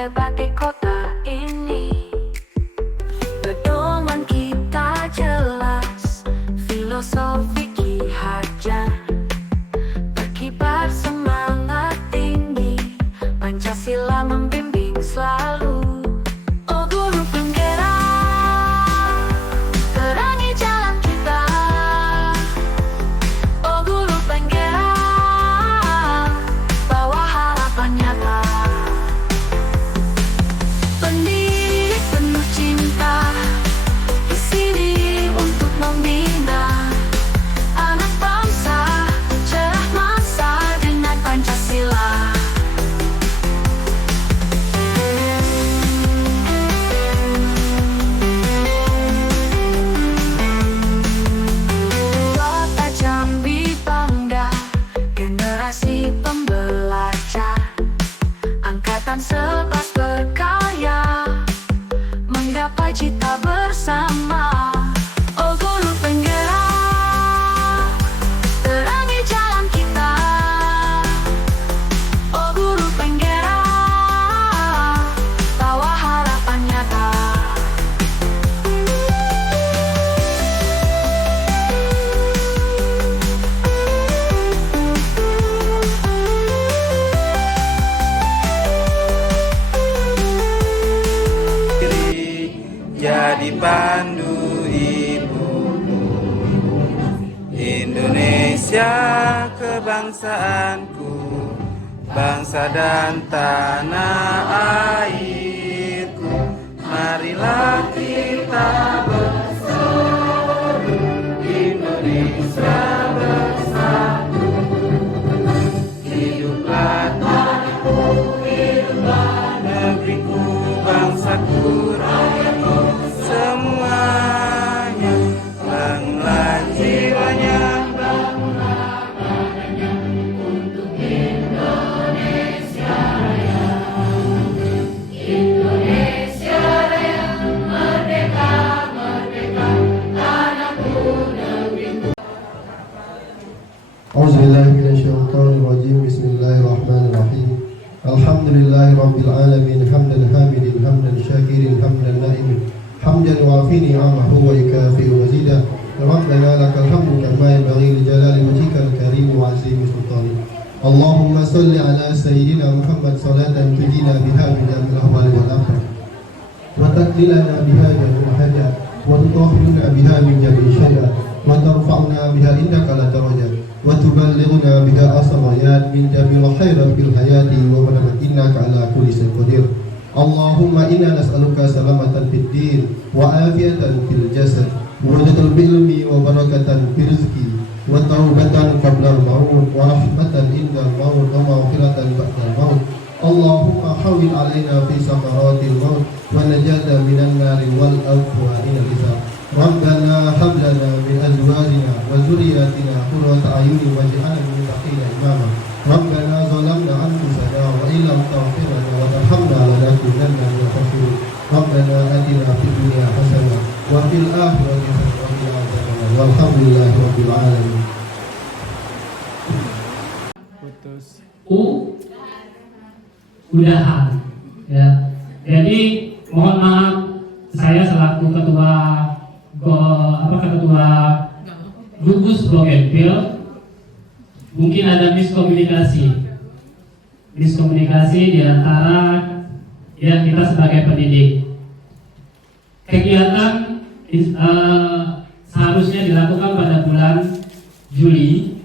hebat di kota ini. Pedoman kita jelas, filosofi Ki Hajar berkibar semangat tinggi, Pancasila membimbing selalu. Oh guru penggerak, terangi jalan kita. Oh guru penggerak, bawa harapan nyata. Pendidik penuh cinta, di sini untuk membina anak bangsa, cerah masa dengan Pancasila. Kota Jambi bangga, generasi pembelajar, angkatan 11 berkarya, menggapai cita bersama. Oh guru penggerak, terangi jalan kita. Oh guru penggerak, bawa harapan nyata. Jadi pandu ibuku, Indonesia kebangsaanku, bangsa dan tanah airku. Marilah kita bersatu, Indonesia bersatu. Hiduplah tanahku, hiduplah negeriku, bangsaku, rakyatku, semuanya. Bangunlah jiwanya, bangunlah badannya untuk Indonesia Raya. Indonesia Raya, merdeka, merdeka, tanahku, negeriku. A'udzubillahi minasyaitonir rajim. Bismillahirrahmanirrahim. Alhamdulillahi rabbil alamin, hamdan hamidin, hamdan syakirin, hamdan na'imin, hamdan wafini amahu wa ikafi'u mazida. Rabbana lakal hamdu kama yanbaghi li jalali wajhikal karim wa azimi sultani. Allahumma salli ala sayyidina Muhammad salatan tujina biha min jamil ahwali wal afat, wa taqdilana biha jamil hajat, wa tutahhiruna biha min jamil syada, wa tarfa'una biha indaka la darajat, wa tuballighuna biha asrayat min jamil khairat fil hayati wa barakat, innaka ala kulli syai'in qadir. Allahumma inna nas'aluka salamatan fid din wa afiyatan fil jasad wa wajadul ilmi wa barakatan fil rizqi wa taubatan qabla al-maut wa rahmatan inda al-maut wa maghfiratan ba'da al-maut. Allahumma hawil alaina fi sakaratil maut wa najata minan nari wal afwa inal hisab. Rabbana hab lana min azwajina wa dhurriyyatina qurrata a'yunin waj'alna lil muttaqina imama. Rabbana zalamna anfusana wa illam taghfir lana wa tarhamna lanakunanna minal khasirin. Rabbana atina fid dunya hasanah wa fil akhirati hasanah wa qina adzabannar. Walhamdulillahi rabbil alamin. Udahan ya. Jadi mohon maaf, saya selaku ketua gugus Blokempil mungkin ada miskomunikasi di antara ya kita sebagai pendidik. Kegiatan seharusnya dilakukan pada bulan Juli,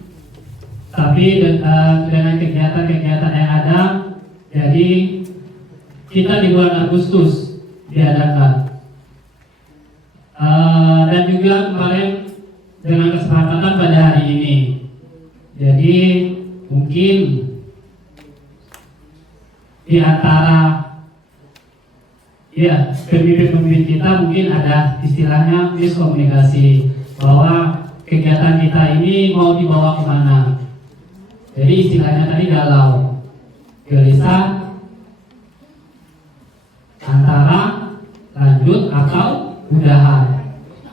tapi dengan kegiatan-kegiatan yang ada, jadi kita di bulan Agustus diadakan. Dan juga kemarin dengan kesepakatan pada hari ini. Jadi mungkin di antara ya pemimpin-pemimpin kita mungkin ada istilahnya miskomunikasi bahwa kegiatan kita ini mau dibawa kemana. Jadi istilahnya tadi galau, gelisah antara lanjut atau udahan.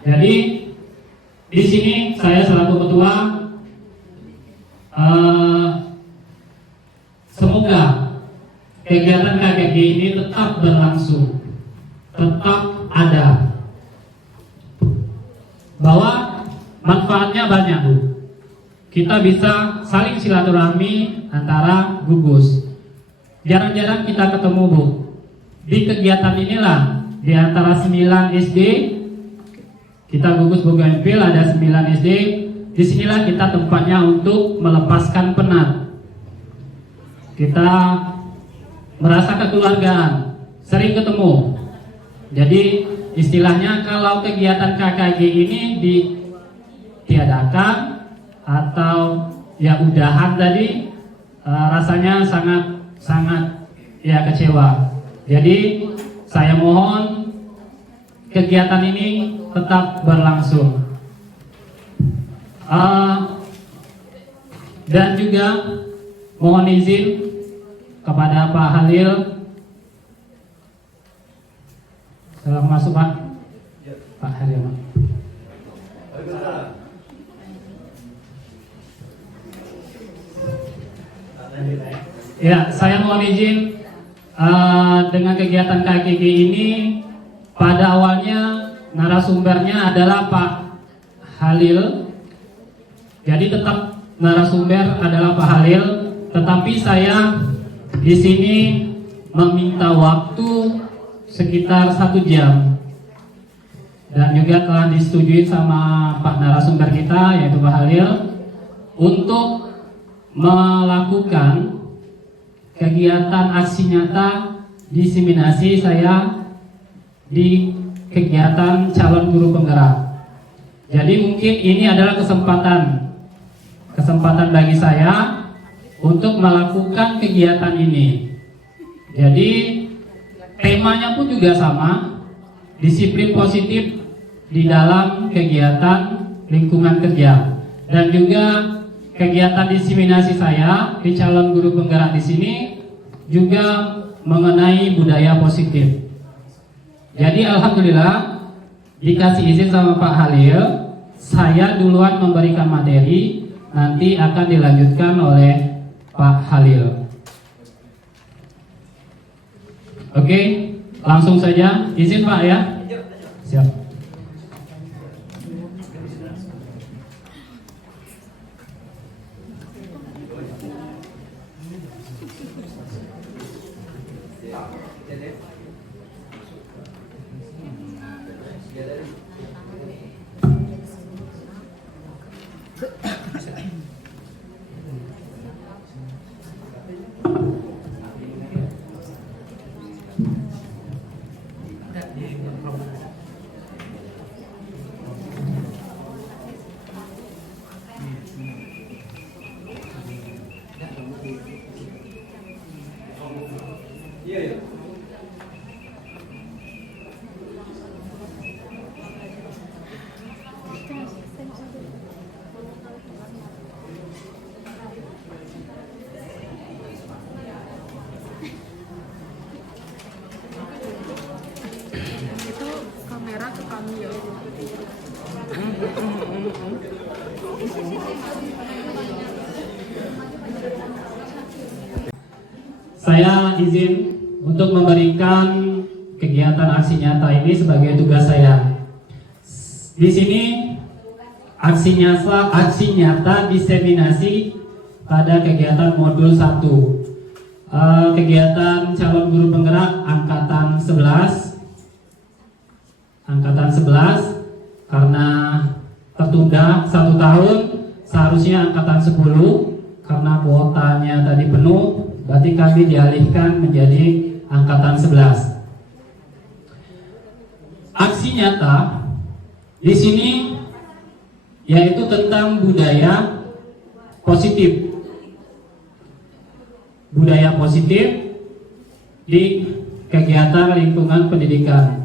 Jadi di sini saya selaku ketua semoga kegiatan KKG ini tetap berlangsung, tetap ada. Bahwa manfaatnya banyak, Bu. Kita bisa saling silaturahmi antara gugus. Jarang-jarang kita ketemu, Bu. Di kegiatan inilah, di antara 9 SD, kita gugus Bougainville ada 9 SD. Disinilah kita tempatnya untuk melepaskan penat. Kita merasa kekeluargaan, sering ketemu. Jadi istilahnya kalau kegiatan KKG ini ditiadakan atau ya udahan tadi, rasanya sangat ya kecewa. Jadi saya mohon kegiatan ini tetap berlangsung. Dan juga mohon izin kepada Pak Halil. Salam masuk, Pak. Pak Halil. Ya, saya mohon izin dengan kegiatan KKG ini. Pada awalnya narasumbernya adalah Pak Halil. Jadi tetap narasumber adalah Pak Halil, tetapi saya di sini meminta waktu sekitar 1 jam. Dan juga telah disetujui sama Pak narasumber kita yaitu Pak Halil untuk melakukan kegiatan aksi nyata diseminasi saya di kegiatan calon guru penggerak. Jadi mungkin ini adalah kesempatan bagi saya untuk melakukan kegiatan ini. Jadi temanya pun juga sama, disiplin positif di dalam kegiatan lingkungan kerja. Dan juga kegiatan diseminasi saya di calon guru penggerak di sini juga mengenai budaya positif. Jadi alhamdulillah dikasih izin sama Pak Halil, saya duluan memberikan materi, nanti akan dilanjutkan oleh Pak Halil. Oke, langsung saja izin Pak ya. Siap. Itu kamera ke kami ya. Saya izin untuk memberikan kegiatan aksi nyata ini sebagai tugas saya. Di sini aksi nyata diseminasi pada kegiatan modul 1. Kegiatan calon guru penggerak angkatan 11 karena tertunda 1 tahun, seharusnya angkatan 10 karena kuotanya tadi penuh, berarti kami dialihkan menjadi angkatan 11. Aksi nyata di sini yaitu tentang budaya positif. Budaya positif di kegiatan lingkungan pendidikan.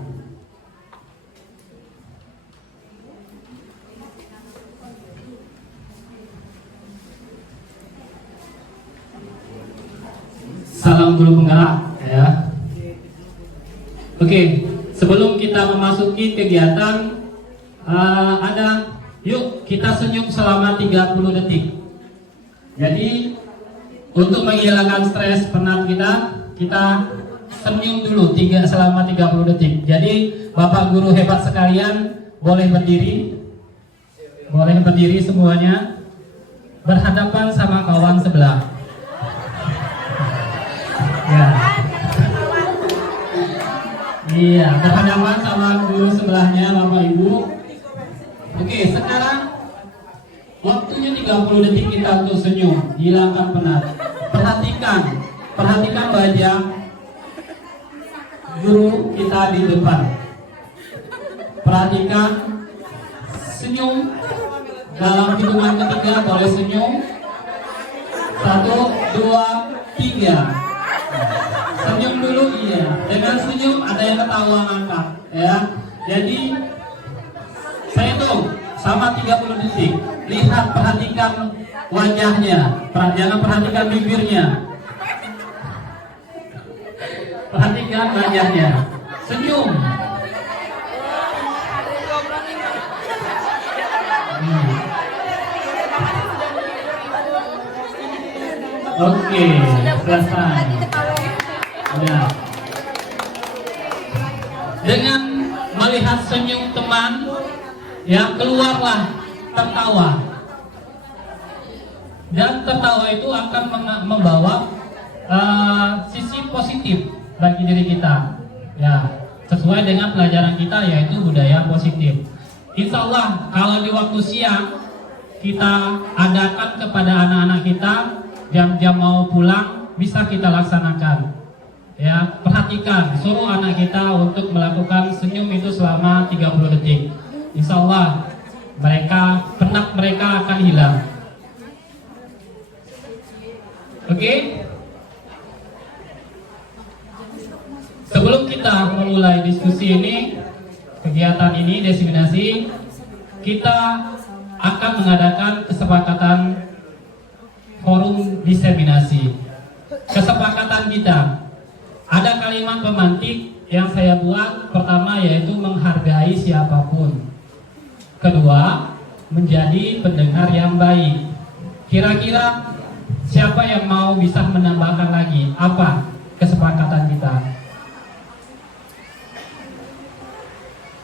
Salam guru penggerak ya. Oke, sebelum kita memasuki kegiatan yuk kita senyum selama 30 detik. Jadi untuk menghilangkan stres penat kita, kita senyum dulu selama 30 detik. Jadi Bapak guru hebat sekalian, boleh berdiri. Boleh berdiri semuanya. Berhadapan sama kawan sebelah. Ya. Iya, berhadapan sama guru sebelahnya Bapak Ibu. Oke, sekarang waktunya 30 detik kita untuk senyum, hilangkan penat. Perhatikan wajah guru kita di depan. Perhatikan senyum. Dalam hitungan ketiga boleh senyum. 1, 2, 3. Senyum dulu, iya. Dengan senyum ada yang ketawa ngangkat, ya. Jadi saya hitung sama 30 detik. Lihat, perhatikan wajahnya, jangan perhatikan bibirnya. Perhatikan wajahnya. Senyum. Oke, selesai. Ya. Dengan melihat senyum teman, ya keluarlah tertawa. Dan tertawa itu akan membawa sisi positif bagi diri kita. Ya, sesuai dengan pelajaran kita yaitu budaya positif. Insya Allah kalau di waktu siang kita adakan kepada anak-anak kita jam-jam mau pulang bisa kita laksanakan. Ya, perhatikan, suruh anak kita untuk melakukan senyum itu selama 30 detik. Insya Allah penat mereka akan hilang. Oke? Sebelum kita memulai diskusi ini, kegiatan ini, diseminasi, kita akan mengadakan kesepakatan forum diseminasi. Kesepakatan kita, ada kalimat pemantik yang saya buat. Pertama yaitu menghargai siapapun. Kedua, menjadi pendengar yang baik. Kira-kira siapa yang mau bisa menambahkan lagi? Apa kesepakatan kita?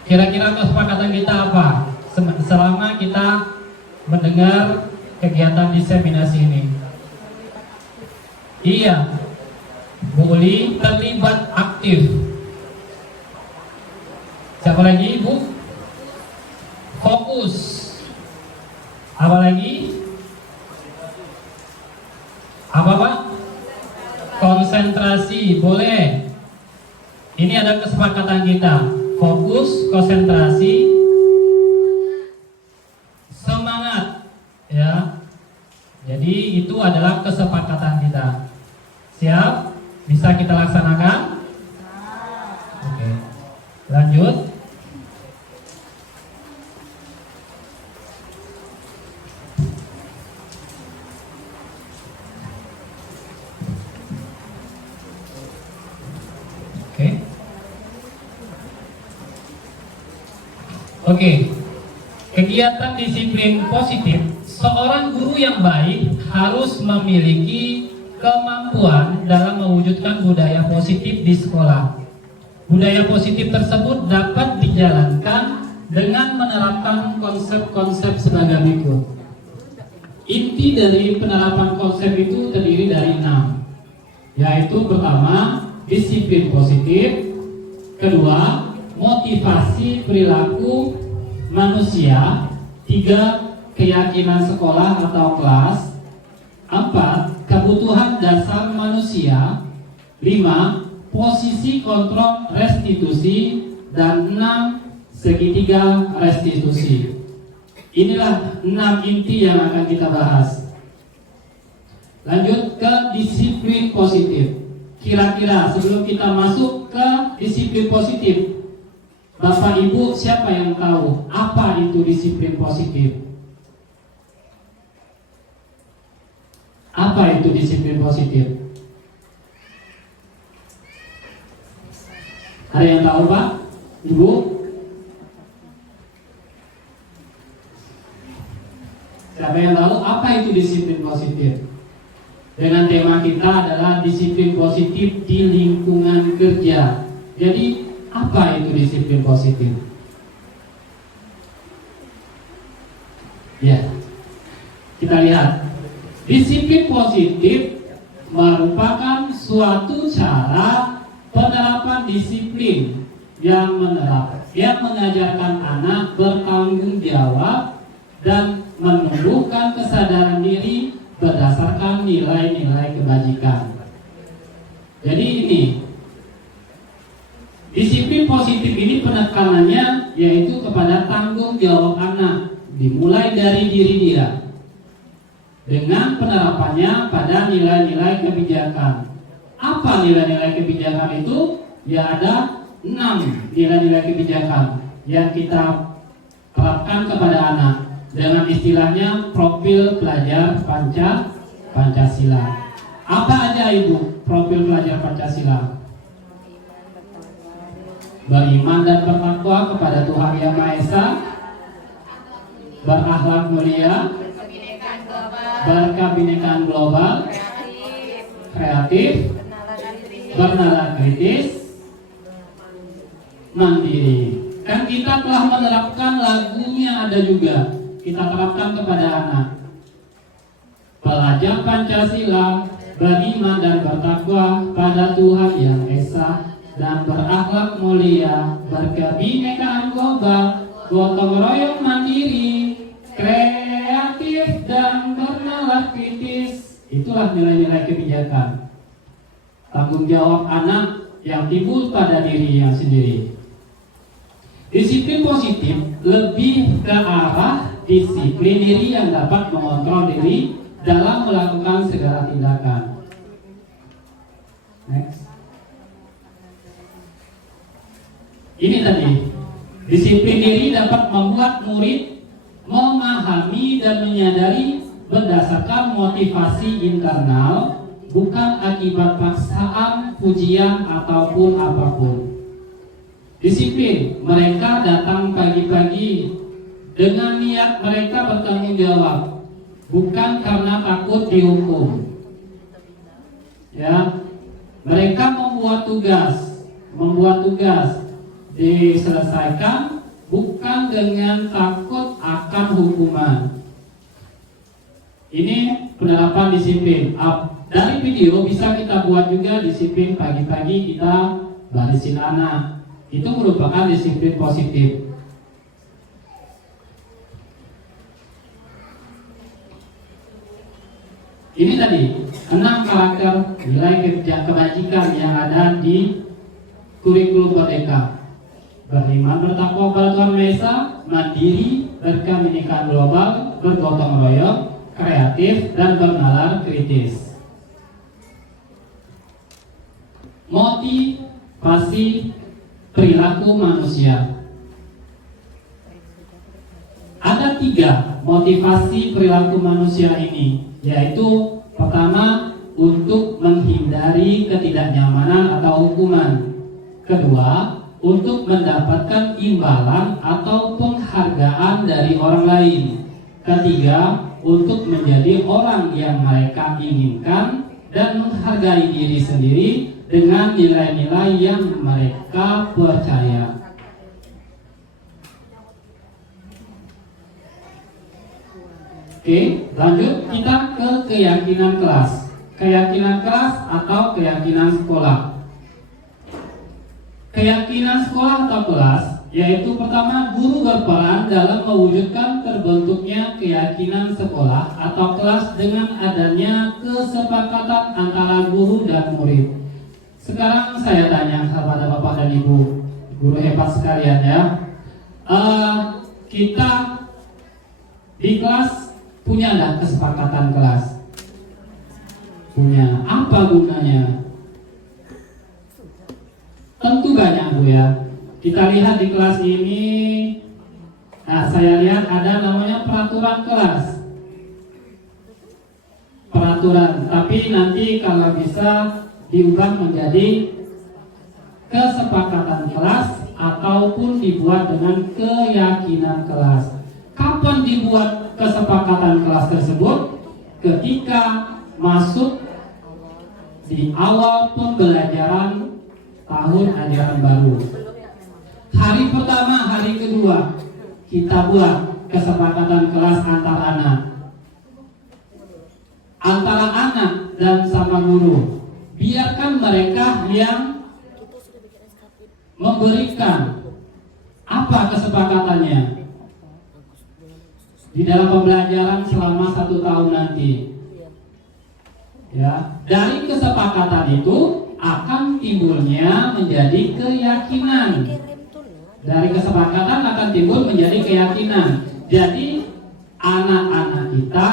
Kira-kira kesepakatan kita apa? Selama kita mendengar kegiatan diseminasi ini. Iya, Bu Uli terlibat aktif. Siapa lagi, Bu? Fokus. Apa lagi? Apa Pak? Konsentrasi, boleh. Ini ada kesepakatan kita. Fokus, konsentrasi, semangat, ya. Jadi itu adalah kesepakatan kita. Siap? Bisa kita laksanakan? Oke. Lanjut. Oke, kegiatan disiplin positif. Seorang guru yang baik harus memiliki kemampuan dalam mewujudkan budaya positif di sekolah. Budaya positif tersebut dapat dijalankan dengan menerapkan konsep-konsep sebagai berikut. Inti dari penerapan konsep itu terdiri dari 6, yaitu pertama, disiplin positif. Kedua, motivasi perilaku manusia. 3, keyakinan sekolah atau kelas. 4, kebutuhan dasar manusia. 5, posisi kontrol restitusi. Dan 6, segitiga restitusi. Inilah 6 inti yang akan kita bahas. Lanjut ke disiplin positif. Kira-kira sebelum kita masuk ke disiplin positif, Bapak Ibu siapa yang tahu apa itu disiplin positif? Apa itu disiplin positif? Ada yang tahu Pak? Ibu? Siapa yang tahu apa itu disiplin positif? dengan tema kita adalah disiplin positif di lingkungan kerja. Jadi apa itu disiplin positif? Ya, kita lihat. Disiplin positif merupakan suatu cara penerapan disiplin yang mengajarkan anak bertanggung jawab dan menumbuhkan kesadaran diri berdasarkan nilai-nilai kebajikan. Jadi ini disiplin positif ini penekanannya yaitu kepada tanggung jawab anak, dimulai dari diri dia dengan penerapannya pada nilai-nilai kebijakan. Apa nilai-nilai kebijakan itu? Ya ada 6 nilai-nilai kebijakan yang kita terapkan kepada anak dengan istilahnya profil pelajar Pancasila. Apa aja Ibu profil pelajar Pancasila? Beriman dan bertakwa kepada Tuhan Yang Maha Esa, berakhlak mulia, berkebinekaan global, kreatif, bernalar kritis, mandiri. Kan kita telah menerapkan lagunya ada juga. Kita terapkan kepada anak. Pelajar Pancasila, beriman dan bertakwa pada Tuhan Yang Esa dan berakhlak mulia, berkebinekaan global, gotong royong mandiri, kreatif dan bernalar kritis. Itulah nilai-nilai kebijakan. Tanggung jawab anak yang timbul pada dirinya sendiri. Disiplin positif lebih ke arah disiplin diri yang dapat mengontrol diri dalam melakukan segala tindakan. Next. Ini tadi, disiplin diri dapat membuat murid memahami dan menyadari berdasarkan motivasi internal, bukan akibat paksaan, pujian, ataupun apapun. Disiplin, mereka datang pagi-pagi dengan niat mereka bertanggung jawab, bukan karena takut dihukum. Ya, mereka membuat tugas diselesaikan bukan dengan takut akan hukuman. Ini penerapan disiplin. Dari video bisa kita buat juga disiplin pagi-pagi kita barisin anak. Itu merupakan disiplin positif. Ini tadi 6 karakter nilai kebajikan yang ada di kurikulum Merdeka. Beriman bertakwa kepada Tuhan Maha Esa, mandiri, berkebinekaan global, bergotong royong, kreatif, dan bernalar kritis. Motivasi perilaku manusia. Ada 3 motivasi perilaku manusia ini, yaitu pertama, untuk menghindari ketidaknyamanan atau hukuman. Kedua, untuk mendapatkan imbalan atau penghargaan dari orang lain. Ketiga, untuk menjadi orang yang mereka inginkan dan menghargai diri sendiri dengan nilai-nilai yang mereka percaya. Oke, lanjut kita ke keyakinan kelas. Keyakinan kelas atau keyakinan sekolah. Keyakinan sekolah atau kelas yaitu pertama, guru berperan dalam mewujudkan terbentuknya keyakinan sekolah atau kelas dengan adanya kesepakatan antara guru dan murid. Sekarang saya tanya kepada Bapak dan Ibu guru hebat sekalian ya, kita di kelas punya ada kesepakatan kelas? Punya. Apa gunanya? Tentu banyak Bu ya. Kita lihat di kelas ini, nah saya lihat ada namanya peraturan kelas. Peraturan, tapi nanti kalau bisa diubah menjadi kesepakatan kelas ataupun dibuat dengan keyakinan kelas. Kapan dibuat kesepakatan kelas tersebut? Ketika masuk di awal pembelajaran tahun ajaran baru. Hari pertama, hari kedua kita buat kesepakatan kelas antar anak dan sama guru. Biarkan mereka yang memberikan apa kesepakatannya di dalam pembelajaran selama 1 tahun nanti. Ya, dari kesepakatan itu akan timbulnya menjadi keyakinan. Dari kesepakatan akan timbul menjadi keyakinan. Jadi anak-anak kita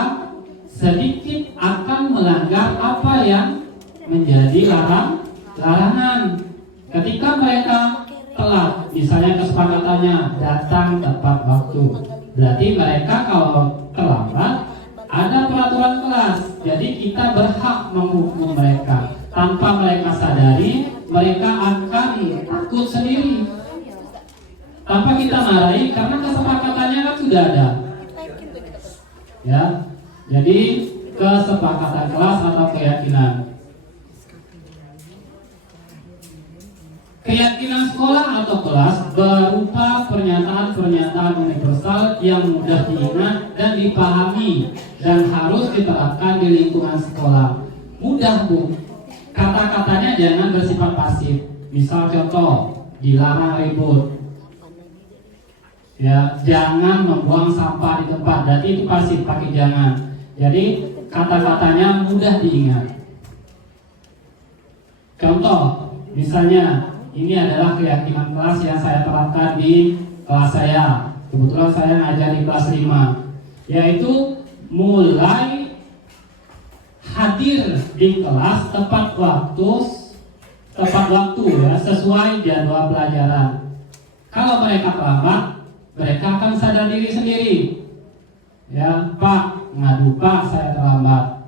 sedikit akan melanggar apa yang menjadi larangan. Ketika mereka telat, misalnya kesepakatannya datang tepat waktu, berarti mereka kalau terlambat ada peraturan kelas. Jadi kita berhak menghukum mereka. Tanpa mereka sadari, mereka akan takut sendiri. Tanpa kita marahi, karena kesepakatannya kan sudah ada. Ya, jadi kesepakatan kelas atau keyakinan. Keyakinan sekolah atau kelas berupa pernyataan-pernyataan universal yang mudah diingat dan dipahami dan harus diterapkan di lingkungan sekolah. Mudah, Bu. Kata-katanya jangan bersifat pasif. Misal contoh, dilarang ribut. Ya, jangan membuang sampah di tempat. Berarti itu pasif, pakai jangan. Jadi kata-katanya mudah diingat. Contoh, misalnya ini adalah keyakinan kelas yang saya terapkan di kelas saya. Kebetulan saya ngajar di kelas 5, yaitu mulai hadir di kelas tepat waktu ya, sesuai jadwal pelajaran. Kalau mereka terlambat, mereka akan sadar diri sendiri. Ya, Pak, ngadu Pak, saya terlambat.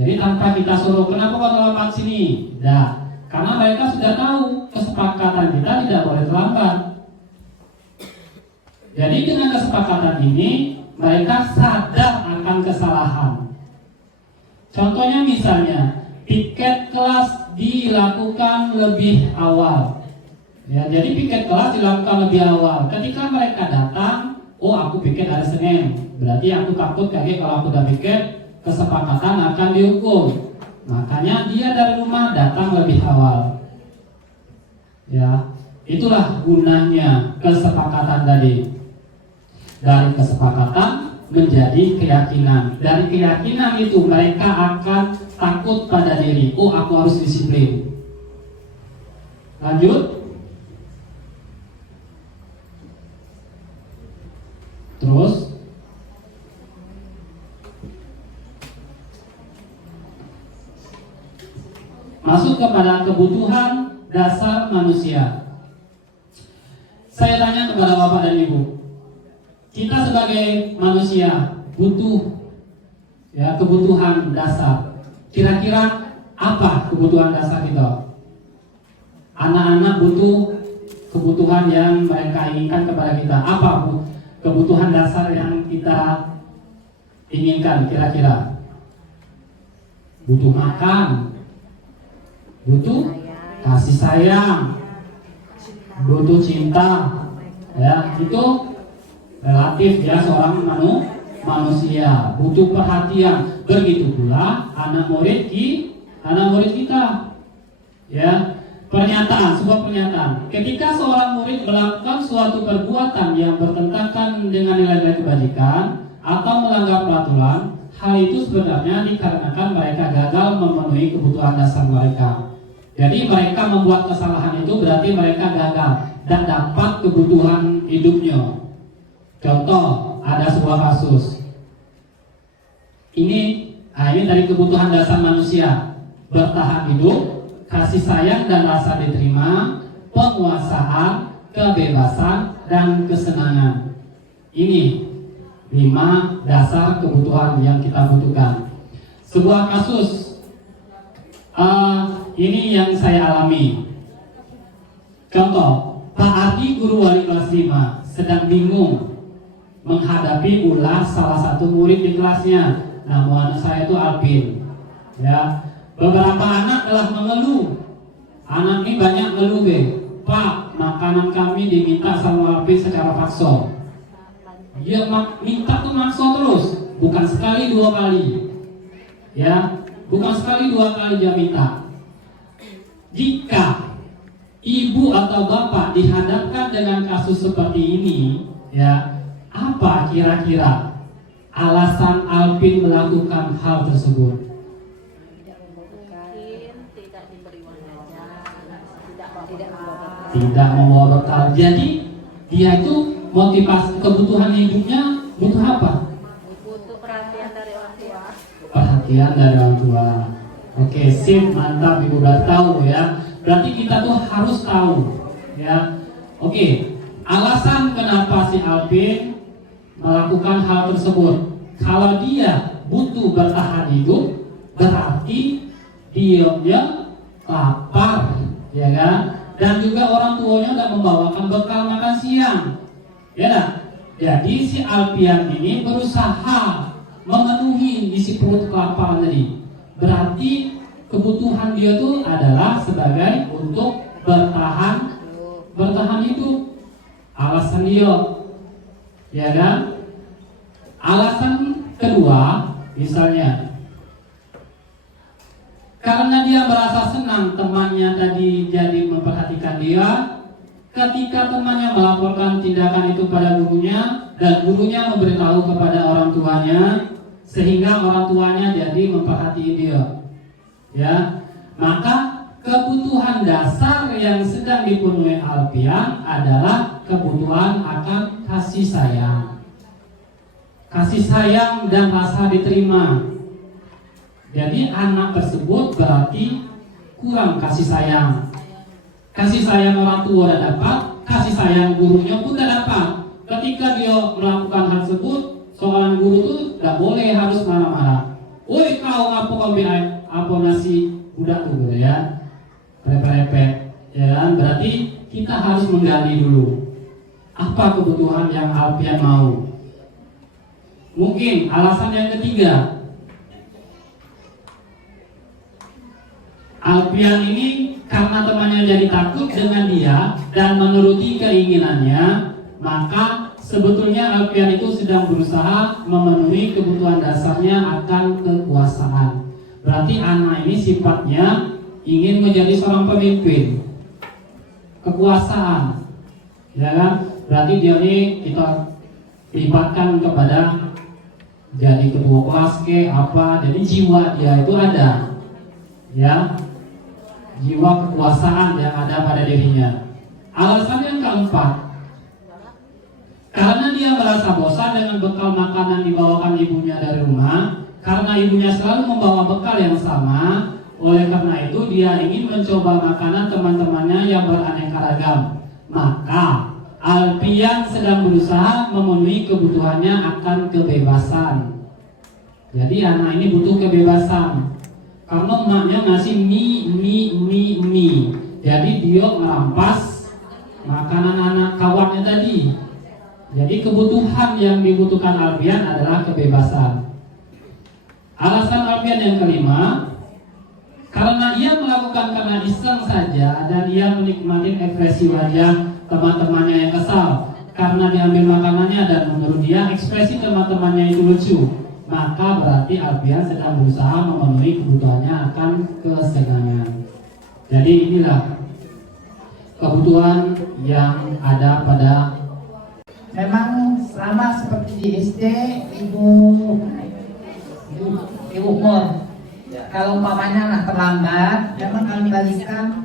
Jadi tanpa kita suruh, kenapa kok terlambat sini? Dah. Karena mereka sudah tahu kesepakatan kita tidak boleh terlambat. Jadi dengan kesepakatan ini mereka sadar akan kesalahan. Contohnya misalnya piket kelas dilakukan lebih awal. Ya, jadi piket kelas dilakukan lebih awal. Ketika mereka datang, oh aku piket hari Senin, berarti aku takut kayak kalau aku udah piket kesepakatan akan dihukum. Makanya dia dari rumah datang lebih awal. Ya, itulah gunanya kesepakatan tadi. Dari kesepakatan menjadi keyakinan. Dari keyakinan itu mereka akan takut pada diri. Oh, aku harus disiplin. Lanjut. Terus masuk kepada kebutuhan dasar manusia. Saya tanya kepada Bapak dan Ibu, kita sebagai manusia butuh ya kebutuhan dasar. Kira-kira apa kebutuhan dasar kita? Anak-anak butuh kebutuhan yang mereka inginkan kepada kita. Apa kebutuhan dasar yang kita inginkan kira-kira? Butuh makan, butuh kasih sayang, butuh cinta, ya itu relatif ya seorang manusia butuh perhatian. Begitu pula anak murid kita, ya sebuah pernyataan. Ketika seorang murid melakukan suatu perbuatan yang bertentangan dengan nilai-nilai kebajikan atau melanggar peraturan, hal itu sebenarnya dikarenakan mereka gagal memenuhi kebutuhan dasar mereka. Jadi mereka membuat kesalahan itu berarti mereka gagal dan dapat kebutuhan hidupnya. Contoh, ada sebuah kasus. Ini dari kebutuhan dasar manusia: bertahan hidup, kasih sayang dan rasa diterima, penguasaan, kebebasan, dan kesenangan. Ini 5 dasar kebutuhan yang kita butuhkan. Sebuah kasus ini yang saya alami. Contoh, Pak Ardi, guru wali kelas 5, sedang bingung menghadapi ulas salah satu murid di kelasnya. Nama anak saya itu Alvin. Ya, Beberapa anak telah mengeluh. Anak ini banyak ngeluh, Pak, makanan kami diminta sama Alpin secara paksa. Dia minta tuh maksa terus, bukan sekali dua kali. Ya, bukan sekali dua kali dia minta. Jika ibu atau bapak dihadapkan dengan kasus seperti ini, ya, apa kira-kira alasan Alpin melakukan hal tersebut? Tidak membawa bekal. Jadi dia itu motivasi kebutuhan hidupnya butuh apa? Butuh perhatian dari orang tua. Perhatian dari orang tua. Oke, sip, mantap, ibu udah tahu ya. Berarti kita tuh harus tahu ya. Oke, alasan kenapa si Alpin melakukan hal tersebut. Kalau dia butuh bertahan hidup, berarti dia lapar, ya kan? Dan juga orang tuanya tidak membawakan bekal makan siang, ya kan? Jadi si Alpian ini berusaha memenuhi isi perut kelaparan tadi. Berarti kebutuhan dia itu adalah sebagai untuk bertahan hidup. Alasan dia, ya kan? Alasan kedua, misalnya karena dia merasa senang temannya tadi jadi memperhatikan dia. Ketika temannya melaporkan tindakan itu pada gurunya dan gurunya memberitahu kepada orang tuanya, sehingga orang tuanya jadi memperhatiin dia. Ya, maka kebutuhan dasar yang sedang dipenuhi Alpian adalah kebutuhan akan kasih sayang. Kasih sayang dan rasa diterima. Jadi anak tersebut berarti kurang kasih sayang. Kasih sayang orang tua tidak dapat, kasih sayang gurunya pun tidak dapat. Ketika dia melakukan hal tersebut, seorang guru itu tidak boleh harus marah-marah. Woi kau apa nasi budak gitu ya, repet-repet, ya kan? Berarti kita harus menggali dulu apa kebutuhan yang Alpian mau. Mungkin alasan yang ketiga, Alpian ini karena temannya jadi takut dengan dia dan menuruti keinginannya, maka sebetulnya Alpian itu sedang berusaha memenuhi kebutuhan dasarnya akan kekuasaan. Berarti anak ini sifatnya ingin menjadi seorang pemimpin, kekuasaan, ya kan? Berarti dia ini kita libatkan kepada jadi ketua kelas ke apa, jadi jiwa dia itu ada, ya. Jiwa kekuasaan yang ada pada dirinya. Alasan yang keempat, karena dia merasa bosan dengan bekal makanan dibawakan ibunya dari rumah, karena ibunya selalu membawa bekal yang sama. Oleh karena itu dia ingin mencoba makanan teman-temannya yang beraneka ragam. Maka Alpian sedang berusaha memenuhi kebutuhannya akan kebebasan. Jadi anak ini butuh kebebasan. Karena emaknya ngasih mie. Jadi dia merampas makanan anak kawannya tadi. Jadi kebutuhan yang dibutuhkan Alpian adalah kebebasan. Alasan Alpian yang kelima, karena ia melakukan karena iseng saja dan ia menikmati ekspresi wajah teman-temannya yang kesal karena diambil makanannya dan menurut dia ekspresi teman-temannya itu lucu. Maka berarti Alpian sedang berusaha memenuhi kebutuhannya akan kesenangan. Jadi inilah kebutuhan yang ada pada. Memang sama seperti di SD, ibu umur. Kalau umpamanya anak terlambat, memang kami bagikan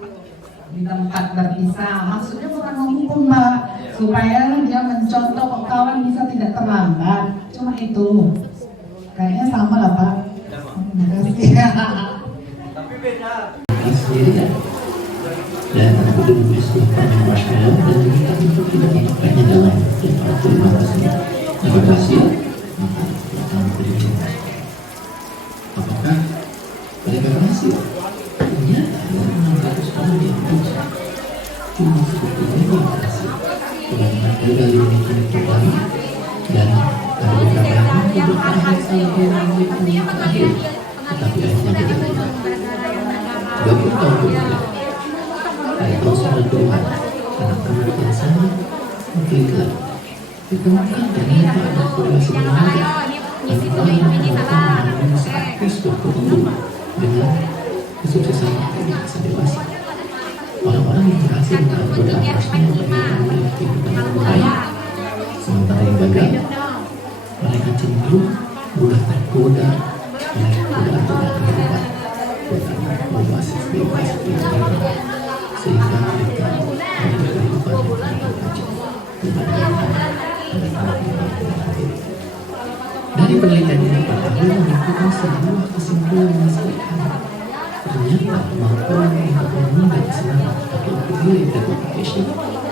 di tempat berpisah. Maksudnya bukan menghukum, Mbak, supaya dia mencontoh kawan bisa tidak terlambat. Cuma itu. Kayaknya sama lah, Pak. Terima kasih. Tapi beda. Sendiri kan, dan aku menulis kepada masyarakat dan kita itu tidak melakukannya dalam terima kasih. Terima kasih. Apakah mereka berhasil? Ternyata dari 600 orang yang berusaha cuma seperti ini berhasil. Kebanyakan dari itu kami dan ada beberapa yang bertahan sampai menit terakhir, tetapi akhirnya tidak. Alhamdulillah. Dari tahun 90-an, anak-anak yang sangat mengklik ditemukan ternyata ada korelasi menarik antara orang yang aktif waktu itu dengan kesuksesan di masa dewasa. Orang-orang yang berhasil menahan godaan rasanya memiliki kehidupan yang baik, sementara yang gagal, mereka cenderung mudah tergoda oleh godaan-godaan kehidupan, terutama berbasis bebas pilihan, sehingga mereka memiliki kehidupan yang lebih maju dibandingkan anak-anak yang berhasil. Dari penelitian ini, para ahli menentukan sebuah kesimpulan yang sederhana. Ternyata kemampuan untuk menunda kesenangan atau delayed gratification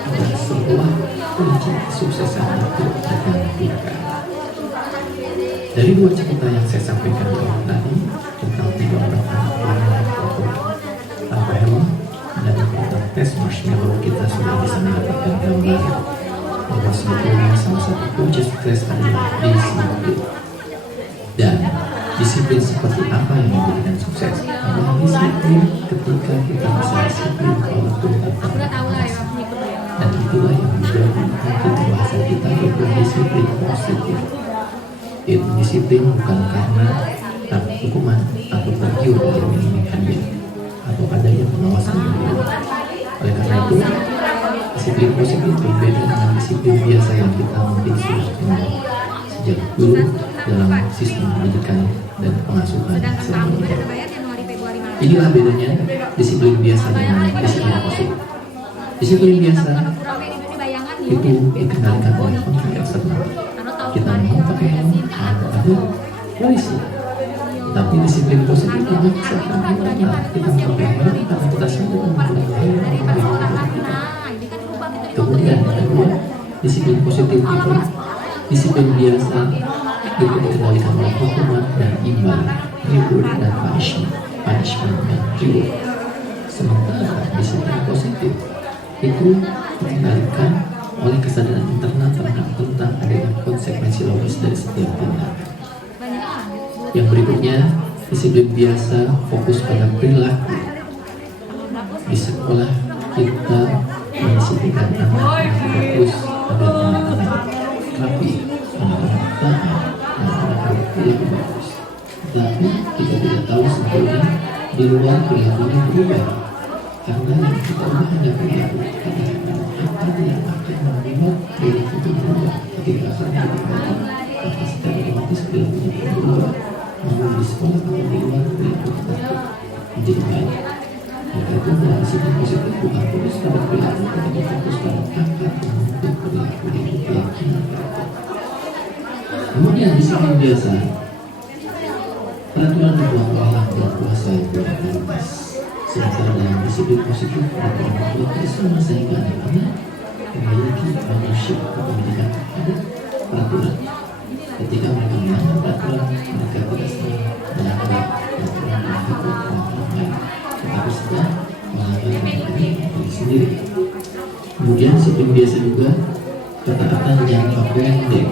adalah sebuah kunci kesuksesan untuk tergantikan. Dari dua cerita yang saya sampaikan tadi tentang 3 orang anak Rafael dan tentang tes marshmallow, kita sudah bisa mendapatkan gambaran bahwa sebetulnya salah satu kunci sukses adalah disiplin. Dan disiplin seperti apa yang memberikan sukses? Adalah disiplin ketika kita bisa disiplin walaupun tanpa motivasi. Dan itulah yang menjadi mungkin bahasa kita yaitu disiplin positif. Yaitu disiplin bukan karena takut hukuman atau tergiur dari iming-iming atau adanya pengawasan yang berlebihan. Oleh karena itu, disiplin positif berbeda dengan disiplin biasa yang kita mungkin sudah kenal sejak dulu dalam sistem pendidikan dan pengasuhan sebelumnya. Inilah bedanya disiplin biasa dengan disiplin positif. Disiplin biasa itu dikendalikan oleh konflik eksternal. Kita mau pakai helm atau ada polisi. Tapi disiplin positif itu misalkan kita pakai helm karena kita sadar menggunakan helm. Kemudian yang kedua, disiplin positif itu disiplin biasa itu dikendalikan oleh hukuman dan imbal, reward dan punishment dan reward. Sementara disiplin positif itu dikendalikan oleh kesadaran internal tentang adanya konsekuensi logis dari setiap tindakan. Yang berikutnya, disiplin biasa fokus pada perilaku. Di sekolah kita mendisiplinkan anak fokus pada anak-anak rapi, anak-anak taat, anak-anak perilaku bagus. Tapi kita tidak tahu sebetulnya di luar perilakunya berubah, karena yang kita ubah hanya perilaku kita. Apa yang akan membuat perilaku itu berubah ketika akan dilakukan, maka secara otomatis perilakunya berubah. Namun di sekolah atau di luar perilaku kita menjadi baik. Maka itu dalam disiplin positif bukan fokus pada perilaku, tetapi fokus pada apa yang membuat perilaku hidup yang kita. Kemudian disiplin biasa, peraturan dibuat oleh yang berkuasa yang berkualitas. Sementara dalam disiplin positif, peraturan dibuat bersama sehingga anak-anak memiliki ownership kepemilikan terhadap peraturan. Ketika mereka melanggar peraturan, mereka tidak sedang melanggar peraturan yang dibuat oleh orang lain, tetapi sedang melanggar peraturan diri sendiri. Kemudian disiplin biasa juga ketaatan jangka pendek.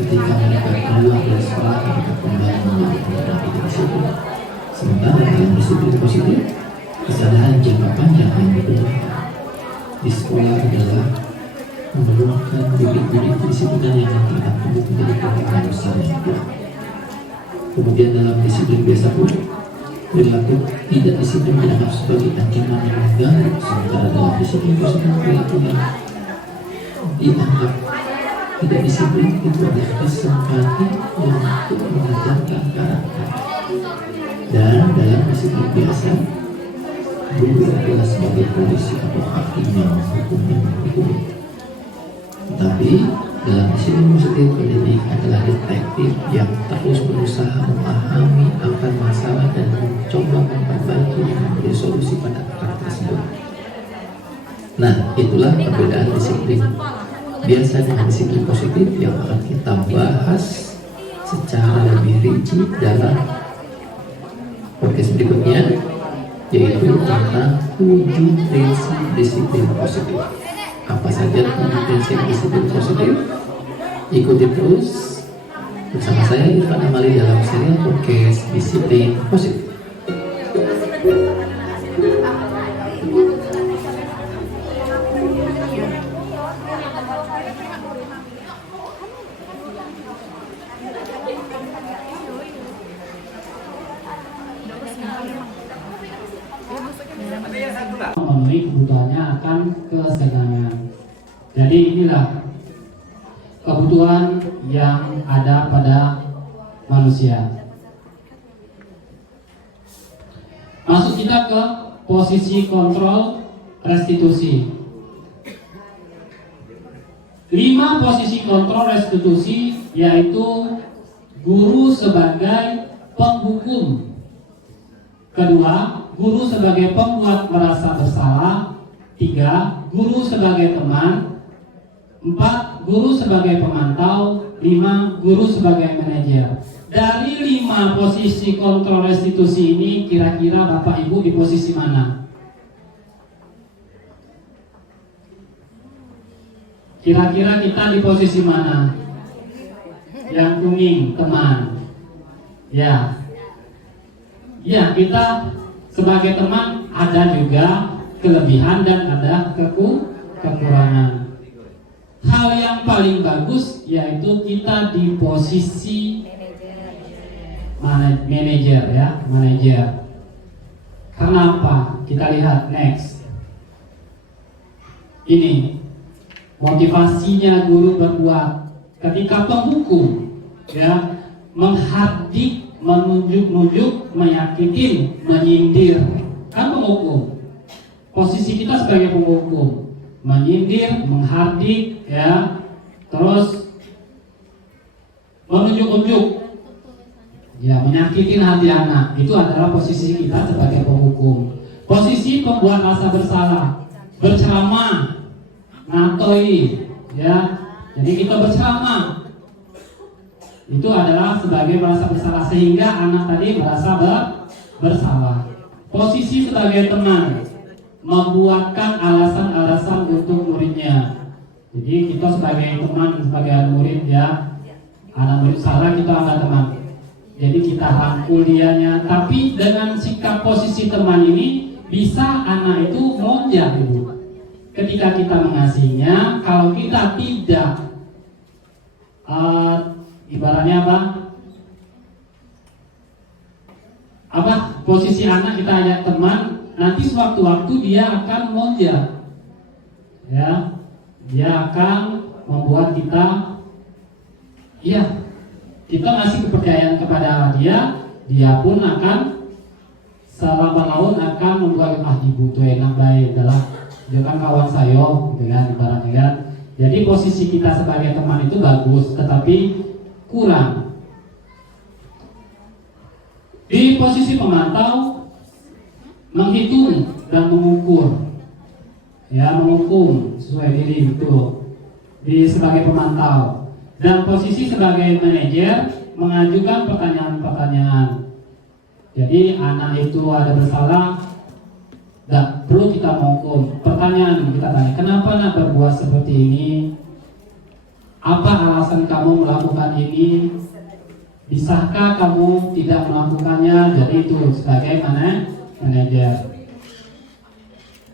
Ketika mereka keluar dari sekolah, mereka kembali menjadi anak tidak disiplin. Sementara dalam disiplin positif, kesadaran jangka panjang yang diperlukan di sekolah adalah menurunkan bibit-bibit kedisiplinan yang nanti akan tumbuh menjadi pemikiran besar yang kuat. Kemudian dalam disiplin biasa pun, perilaku tidak disiplin dianggap sebagai ancaman yang mengganggu, sementara dalam disiplin positif perilaku yang dianggap tidak disiplin itu adalah kesempatan untuk mengajarkan karakter. Dan dalam disiplin biasa, guru adalah sebagai polisi atau hakim yang menghukum dan menghukumi. Tetapi dalam disiplin positif, pendidik adalah detektif yang terus berusaha memahami akar masalah dan mencoba memperbaiki dan memberi solusi pada akar tersebut. Nah, itulah perbedaan disiplin biasa dengan disiplin positif yang akan kita bahas secara lebih rinci dalam podcast berikutnya, yaitu tentang 7 prinsip disiplin positif. Apa saja 7 prinsip disiplin positif? Ikuti terus bersama saya Irfan Amali dalam serial podcast Disiplin Positif. memenuhi kebutuhannya akan kesenangan. Jadi inilah kebutuhan yang ada pada manusia. Masuk kita ke posisi kontrol restitusi. 5 posisi kontrol restitusi yaitu guru sebagai penghukum. Kedua, guru sebagai pembuat merasa bersalah. 3, guru sebagai teman. 4, guru sebagai pemantau. 5, guru sebagai manajer. Dari 5 posisi kontrol restitusi ini, kira-kira Bapak Ibu di posisi mana? Kira-kira kita di posisi mana? Yang kuning, teman. Ya, kita sebagai teman ada juga kelebihan dan ada kekurangan. Hal yang paling bagus yaitu kita di posisi manajer ya, manajer. Karena apa? Kita lihat next. Ini motivasinya guru berbuat ketika penghukum ya, menghardik, menunjuk-nunjuk, meyakinkan, menyindir. Kan penghukum. Posisi kita sebagai penghukum, menyindir, menghardik ya, terus menunjuk-nunjuk. Ya, menyakitin hati anak itu adalah posisi kita sebagai penghukum. Posisi pembuat rasa bersalah, berceramah, ngatoi, ya. Jadi kita berceramah itu adalah sebagai merasa bersalah sehingga anak tadi merasa bersalah. Posisi sebagai teman, membuatkan alasan-alasan untuk muridnya. Jadi kita sebagai teman, sebagai murid ya, anak murid salah kita anggap teman. Jadi kita rangkul dianya, tapi dengan sikap posisi teman ini bisa anak itu monjak Ibu. Ketika kita mengasihinya, kalau kita tidak ibaratnya apa posisi anak kita ajak teman, nanti sewaktu-waktu dia akan monjak, ya, dia akan membuat kita ngasih kepercayaan kepada dia pun akan selambat laun akan membuat ibu tuh enak baik adalah dia kan kawan saya, dengan ibaratnya kan. Jadi posisi kita sebagai teman itu bagus, tetapi kurang. Di posisi pemantau, menghitung dan mengukur, ya, menghukum sesuai diri itu di sebagai pemantau. Dan posisi sebagai manajer, mengajukan pertanyaan-pertanyaan. Jadi anak itu ada bersalah, tidak perlu kita menghukum. Pertanyaan kita tanya, kenapa nak berbuat seperti ini? Apa alasan kamu melakukan ini? Bisakah kamu tidak melakukannya? Jadi itu sebagai manajer.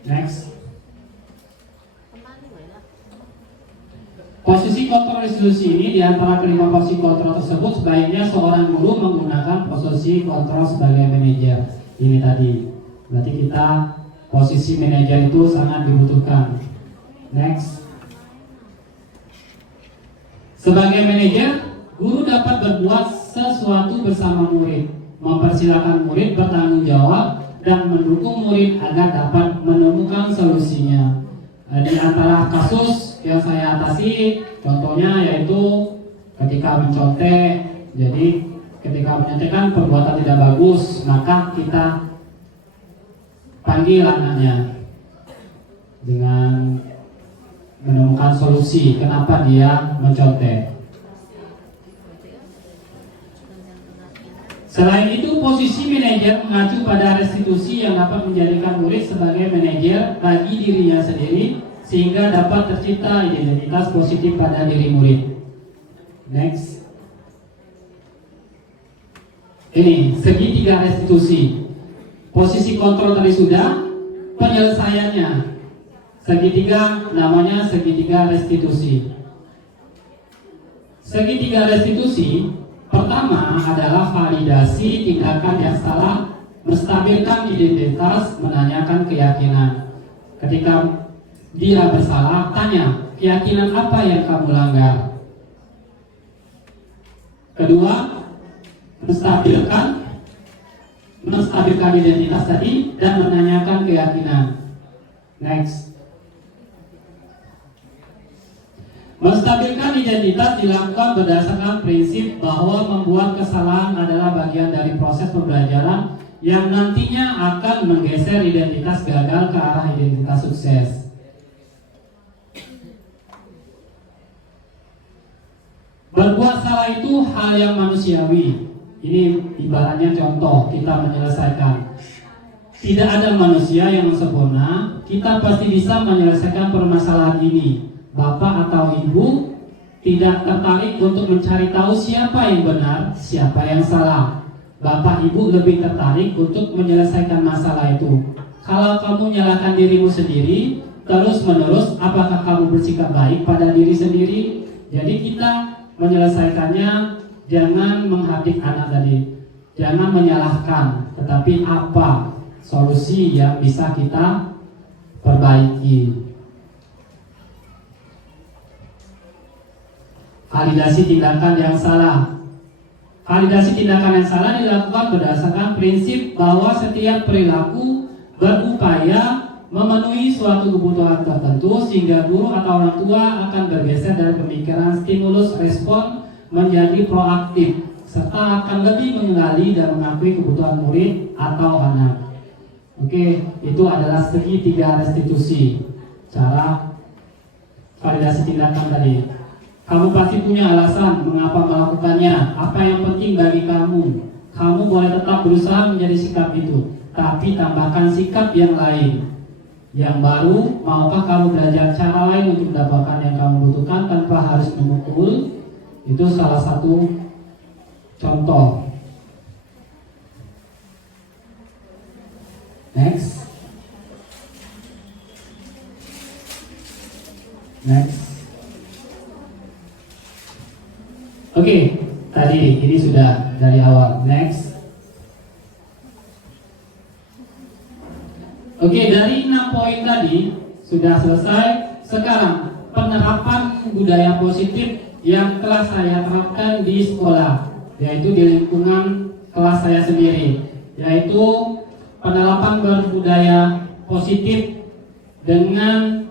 Next. Posisi kontrol restitusi ini di antara kelima posisi kontrol tersebut sebaiknya seorang guru menggunakan posisi kontrol sebagai manajer. Ini tadi. Berarti kita posisi manajer itu sangat dibutuhkan. Next. Sebagai manajer, guru dapat berbuat sesuatu bersama murid, mempersilahkan murid bertanggung jawab dan mendukung murid agar dapat menemukan solusinya. Di antara kasus yang saya atasi, contohnya yaitu ketika mencontek. Jadi ketika menyontekkan perbuatan tidak bagus, maka kita panggil anaknya dengan menemukan solusi kenapa dia mencontek. Selain itu, posisi manajer mengacu pada restitusi yang dapat menjadikan murid sebagai manajer bagi dirinya sendiri sehingga dapat tercipta identitas positif pada diri murid. Next. Ini segitiga restitusi. Posisi kontrol tadi sudah, penyelesaiannya segitiga, namanya segitiga restitusi. Segitiga restitusi pertama adalah validasi tindakan yang salah menstabilkan identitas, menanyakan keyakinan. Ketika dia bersalah, tanya, keyakinan apa yang kamu langgar? Kedua, menstabilkan identitas tadi dan menanyakan keyakinan. Next. Menstabilkan identitas dilakukan berdasarkan prinsip bahwa membuat kesalahan adalah bagian dari proses pembelajaran yang nantinya akan menggeser identitas gagal ke arah identitas sukses. Berbuat salah itu hal yang manusiawi. Ini ibaratnya contoh kita menyelesaikan. Tidak ada manusia yang sempurna. Kita pasti bisa menyelesaikan permasalahan ini. Bapak atau ibu tidak tertarik untuk mencari tahu siapa yang benar, siapa yang salah. Bapak ibu lebih tertarik untuk menyelesaikan masalah itu. Kalau kamu nyalahkan dirimu sendiri, terus menerus, apakah kamu bersikap baik pada diri sendiri? Jadi kita menyelesaikannya jangan menghadik anak tadi, jangan menyalahkan, tetapi apa solusi yang bisa kita perbaiki. Validasi tindakan yang salah. Validasi tindakan yang salah dilakukan berdasarkan prinsip bahwa setiap perilaku berupaya memenuhi suatu kebutuhan tertentu sehingga guru atau orang tua akan bergeser dari pemikiran stimulus respon menjadi proaktif serta akan lebih mengenali dan mengakui kebutuhan murid atau anak. Oke, itu adalah segitiga restitusi cara validasi tindakan tadi. Kamu pasti punya alasan mengapa melakukannya, apa yang penting bagi kamu. Kamu boleh tetap berusaha menjadi sikap itu, tapi tambahkan sikap yang lain, yang baru. Maukah kamu belajar cara lain untuk mendapatkan yang kamu butuhkan tanpa harus memukul? Itu salah satu contoh. Next. Oke, tadi ini sudah dari awal. Next. Oke, dari 6 poin tadi sudah selesai. Sekarang penerapan budaya positif yang telah saya terapkan di sekolah, yaitu di lingkungan kelas saya sendiri, yaitu penerapan berbudaya positif dengan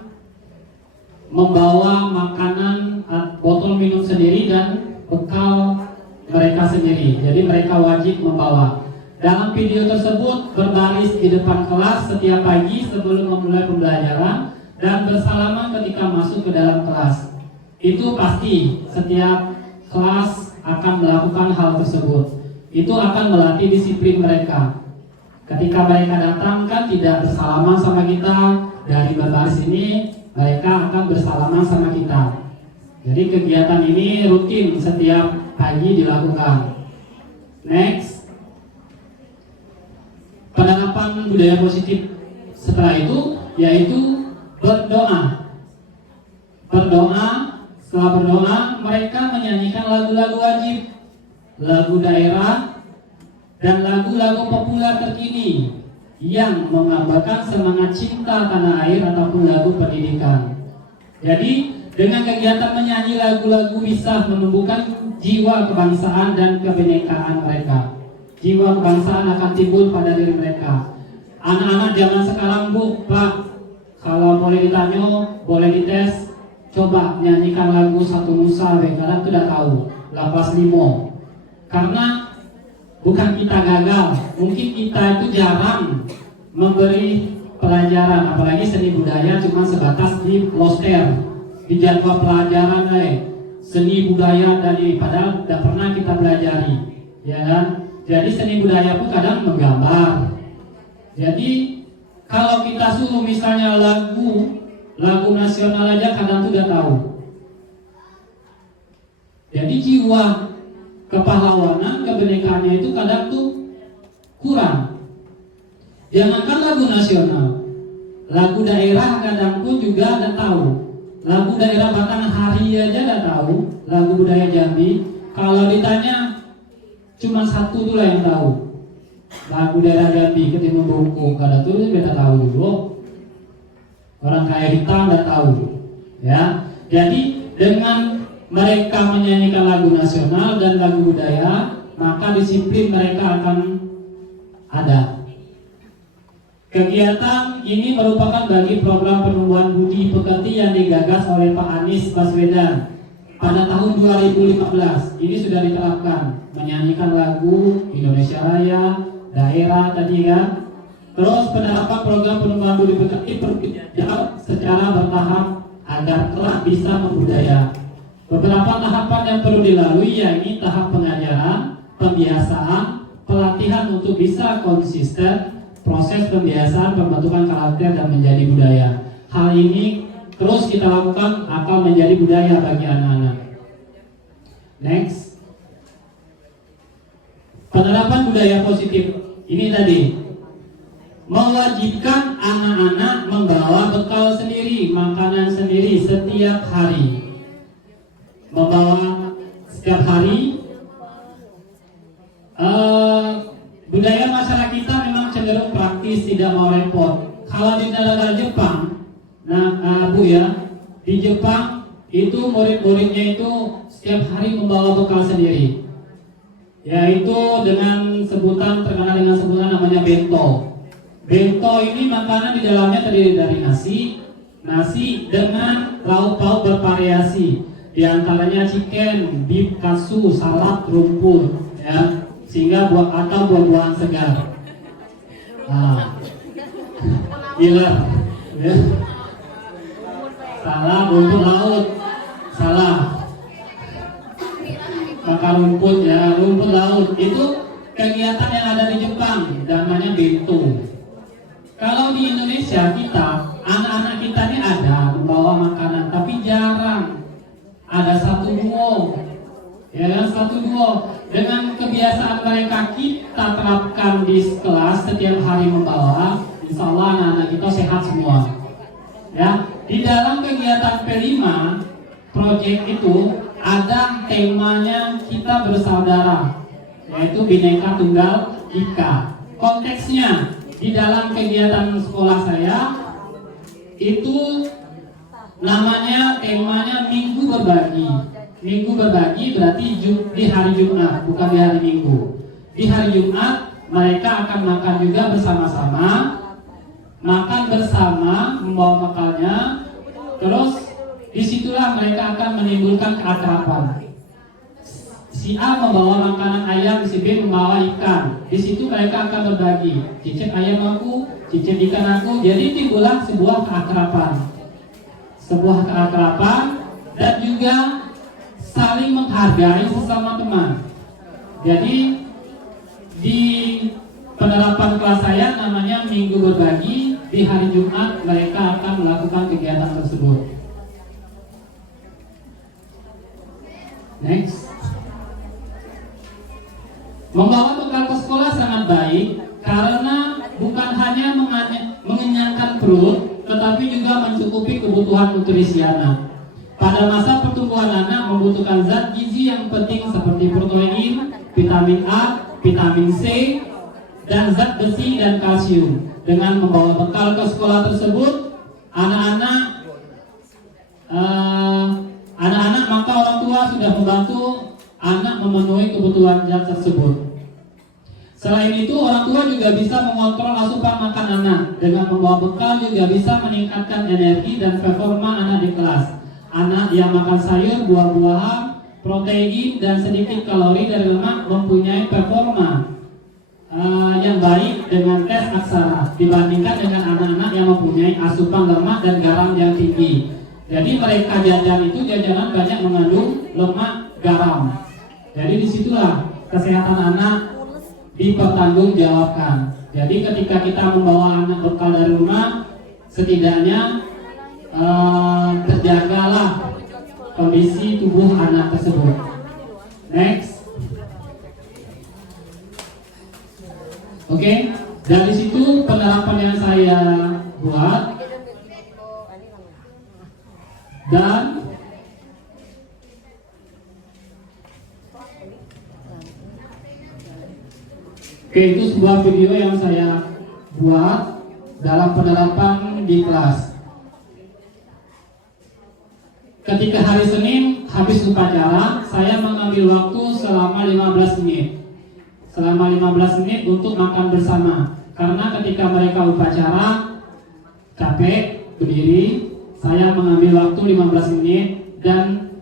membawa makanan, botol minum sendiri dan bekal mereka sendiri. Jadi mereka wajib membawa. Dalam video tersebut berbaris di depan kelas setiap pagi sebelum memulai pembelajaran dan bersalaman ketika masuk ke dalam kelas. Itu pasti setiap kelas akan melakukan hal tersebut. Itu akan melatih disiplin mereka. Ketika mereka datang kan tidak bersalaman sama kita, dari berbaris ini mereka akan bersalaman sama kita. Jadi kegiatan ini rutin setiap pagi dilakukan. Next. Penerapan budaya positif setelah itu yaitu berdoa. Setelah berdoa, mereka menyanyikan lagu-lagu wajib, lagu daerah, dan lagu-lagu populer terkini yang menggambarkan semangat cinta tanah air ataupun lagu pendidikan. Jadi dengan kegiatan menyanyi lagu-lagu bisa menumbuhkan jiwa kebangsaan dan kebinekaan mereka. Jiwa kebangsaan akan timbul pada diri mereka. Anak-anak zaman sekarang, Bu, Pak, kalau boleh ditanya, boleh dites, coba nyanyikan lagu Satu Nusa, kalian sudah tahu, Lapas Limo. Karena bukan kita gagal, mungkin kita itu jarang memberi pelajaran, apalagi seni budaya cuma sebatas di loster, di jadwal pelajaran seni budaya tadi, padahal tidak pernah kita pelajari, ya kan? Jadi seni budaya pun kadang menggambar. Jadi kalau kita suruh misalnya lagu nasional aja kadang tidak tahu. Jadi jiwa kepahlawanan, kebinekaannya itu kadang tuh kurang. Jangankan lagu nasional, lagu daerah kadang pun juga tidak tahu. Lagu daerah Batangan Hari aja tidak tahu, lagu budaya Jambi. Kalau ditanya cuma satu itulah yang tahu. lagu daerah Jambi ketimbang buku kada tuh beta tahu dulu. Orang kaya hitam udah tahu, ya. Jadi dengan mereka menyanyikan lagu nasional dan lagu budaya, maka disiplin mereka akan ada. Kegiatan ini merupakan bagi program penumbuhan budi pekerti yang digagas oleh Pak Anies Baswedan pada tahun 2015. Ini sudah diterapkan, menyanyikan lagu Indonesia Raya, daerah tadi kan. Terus penerapan program pengembangan budi pekerti secara bertahap agar kelak bisa membudaya. Beberapa tahapan yang perlu dilalui yakni tahap pengajaran, pembiasaan, pelatihan untuk bisa konsisten, proses pembiasaan, pembentukan karakter dan menjadi budaya. Hal ini terus kita lakukan akan menjadi budaya bagi anak-anak. Next. Penerapan budaya positif ini tadi mewajibkan anak-anak membawa bekal sendiri, makanan sendiri setiap hari. Membawa setiap hari. Budaya masyarakat kita memang cenderung praktis, tidak mau repot. Kalau di negara Jepang, Bu ya, di Jepang itu murid-muridnya itu setiap hari membawa bekal sendiri, yaitu dengan sebutan terkenal dengan sebutan namanya bento. Bento ini makanan di dalamnya terdiri dari nasi dengan lauk pauk bervariasi, di antaranya chicken, beef, katsu, salad, rumput, ya, sehingga buah-buahan segar. Gila, ya. Salah, rumput laut, salah. Maka rumput ya, rumput laut itu kegiatan yang ada di Jepang, namanya bento. Kalau di Indonesia kita, anak-anak kita ini ada membawa makanan, tapi jarang. Ada satu duo, ya satu duo. Dengan kebiasaan mereka kita terapkan di kelas setiap hari membawa, insya Allah anak-anak kita sehat semua. Ya, di dalam kegiatan P5 project itu ada temanya kita bersaudara, yaitu Bhinneka Tunggal Ika. Konteksnya di dalam kegiatan sekolah saya itu namanya temanya Minggu Berbagi. Minggu Berbagi berarti di hari Jumat, bukan di hari Minggu. Di hari Jumat mereka akan makan juga bersama-sama, makan bersama membawa bekalnya. Terus disitulah mereka akan menimbulkan keakraban. Si A membawa makanan ayam, si B membawa ikan. Di situ mereka akan berbagi. Cicip ayam aku, cicip ikan aku. Jadi timbullah sebuah keakraban. Sebuah keakraban dan juga saling menghargai sesama teman. Jadi di penerapan kelas saya namanya Minggu Berbagi. Di hari Jumat mereka akan melakukan kegiatan tersebut. Next. Membawa bekal ke sekolah sangat baik karena bukan hanya mengenyangkan perut, tetapi juga mencukupi kebutuhan nutrisi anak. Pada masa pertumbuhan anak membutuhkan zat gizi yang penting seperti protein, vitamin A, vitamin C, dan zat besi dan kalsium. Dengan membawa bekal ke sekolah tersebut, anak-anak maka orang tua sudah membantu anak memenuhi kebutuhan zat tersebut. Selain itu, orang tua juga bisa mengontrol asupan makan anak. Dengan membawa bekal juga bisa meningkatkan energi dan performa anak di kelas. Anak yang makan sayur, buah-buahan, protein, dan sedikit kalori dari lemak mempunyai performa yang baik dengan tes aksara dibandingkan dengan anak-anak yang mempunyai asupan lemak dan garam yang tinggi. Jadi mereka jajan itu jajanan banyak mengandung lemak, garam. Jadi disitulah kesehatan anak dipertanggungjawabkan. Jadi ketika kita membawa anak bekal dari rumah, setidaknya terjagalah kondisi tubuh anak tersebut. Next. Oke, dari situ penerapan yang saya buat dan Oke, itu sebuah video yang saya buat dalam penerapan di kelas. Ketika hari Senin habis upacara, saya mengambil waktu selama 15 menit. Selama 15 menit untuk makan bersama. Karena ketika mereka upacara capek berdiri, saya mengambil waktu 15 menit dan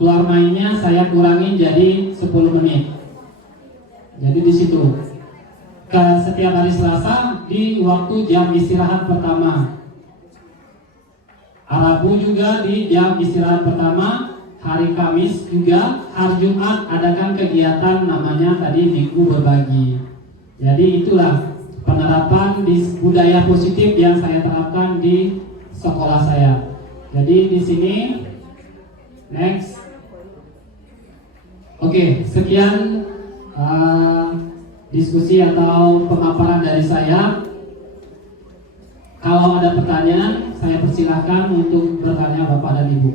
keluar mainnya saya kurangin jadi 10 menit. Jadi di situ. Setiap hari Selasa di waktu jam istirahat pertama. Rabu juga di jam istirahat pertama. Hari Kamis juga. Hari Jumat adakan kegiatan namanya tadi Minggu Berbagi. Jadi itulah penerapan di budaya positif yang saya terapkan di sekolah saya. Jadi di sini next. Oke, sekian diskusi atau pemaparan dari saya. Kalau ada pertanyaan, saya persilahkan untuk bertanya Bapak dan Ibu.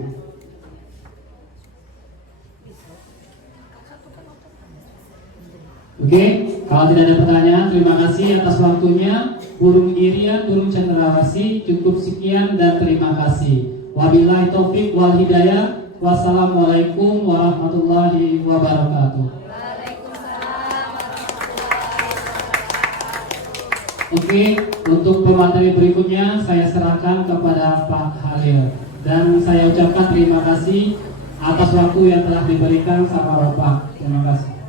Oke, kalau tidak ada pertanyaan, terima kasih atas waktunya. Burung Irian, Burung Cendrawasih, cukup sekian dan terima kasih. Wabillahi taufik wal hidayah. Wassalamualaikum warahmatullahi wabarakatuh. Oke, untuk pemateri berikutnya saya serahkan kepada Pak Halil dan saya ucapkan terima kasih atas waktu yang telah diberikan sama Bapak. Terima kasih.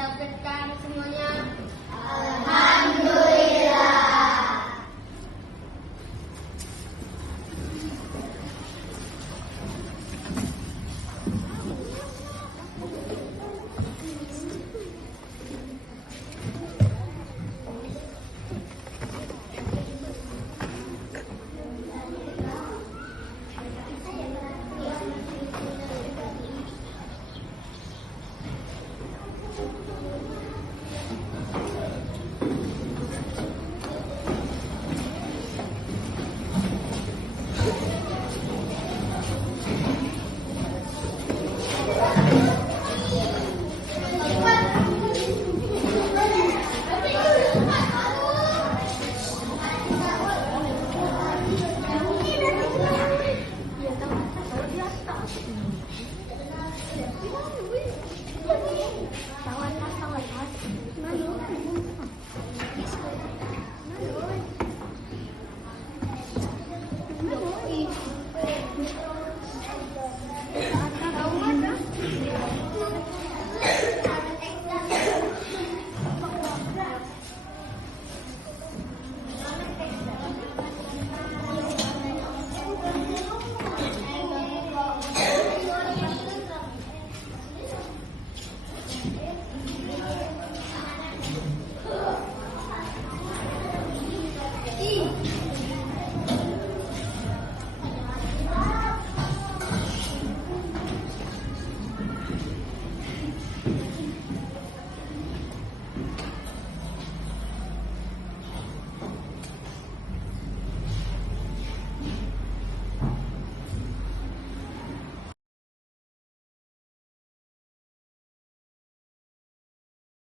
ditargetkan semuanya